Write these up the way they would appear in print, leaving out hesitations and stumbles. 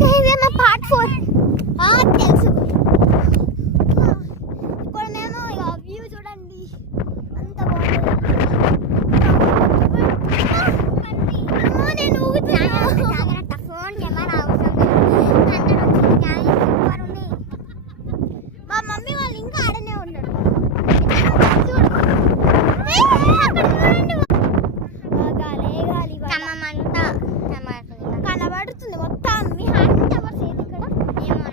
Okay ఇదేనా part 4 తెలుసు. ఇప్పుడు మేము ఇక వ్యూ చూడండి అంత బాగుంది. నేను జాగ్రత్త ఫోన్ కెమెరా అవసరం లేదు. మా మమ్మీ వాళ్ళు ఇంకా ఆడనే ఉన్నారు. కనబడుతుంది మొత్తం. మీ హ్యాండ్ టవర్స్ ఏది ఇక్కడ ఏమో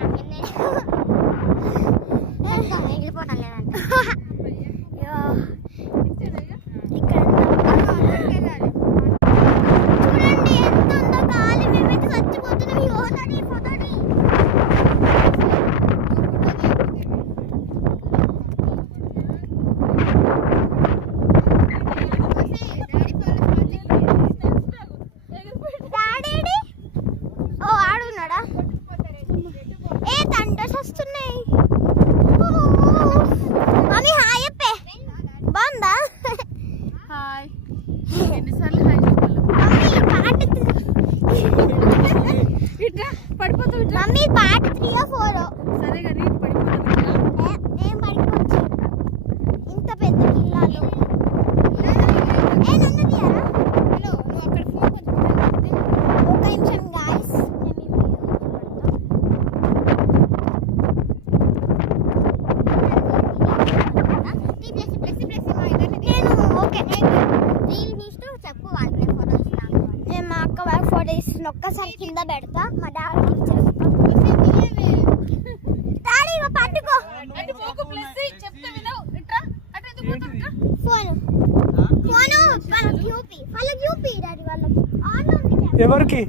వెళ్ళిపోవటం లేదంట. చూడండి ఎంత ఉందో గాలి. మేమైతే చచ్చిపోతున్నాం. ఈ ఓతోటి ఫోటోటి వస్తున్నాయి. మమ్మీ హాయ్ చెప్పే. బాగుందా? హాయ్. ఎన్నిసార్లు హాయ్ చెప్పాలి? Mummy part 3 or 4. సరే కానీ పడిపోతుంది. ఏం పడిపోవచ్చు ఇంత పెద్ద కిల్లాలో. నన్ను తీయారా? నువ్వు అక్కడ ఫోన్ ఒక నిమిషం గాయస్. మా అక్క వాళ్ళ ఫోటో ఇస్తున్నా. ఒక్కసారి కింద పెడతా. మా డాడీ పట్టుకో ఫోన్ వాళ్ళకి చూపి డాడీ వాళ్ళకి ఆన్ ఉంది. ఎవరికి?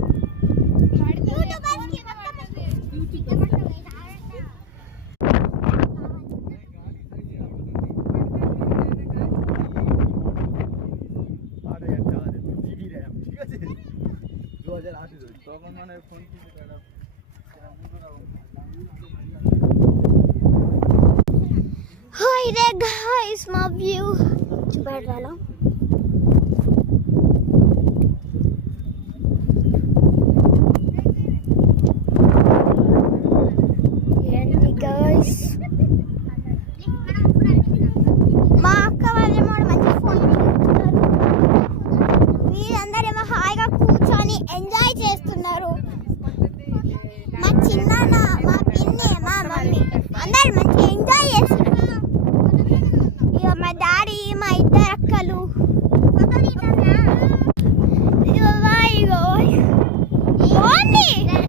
Hi there guys, my view.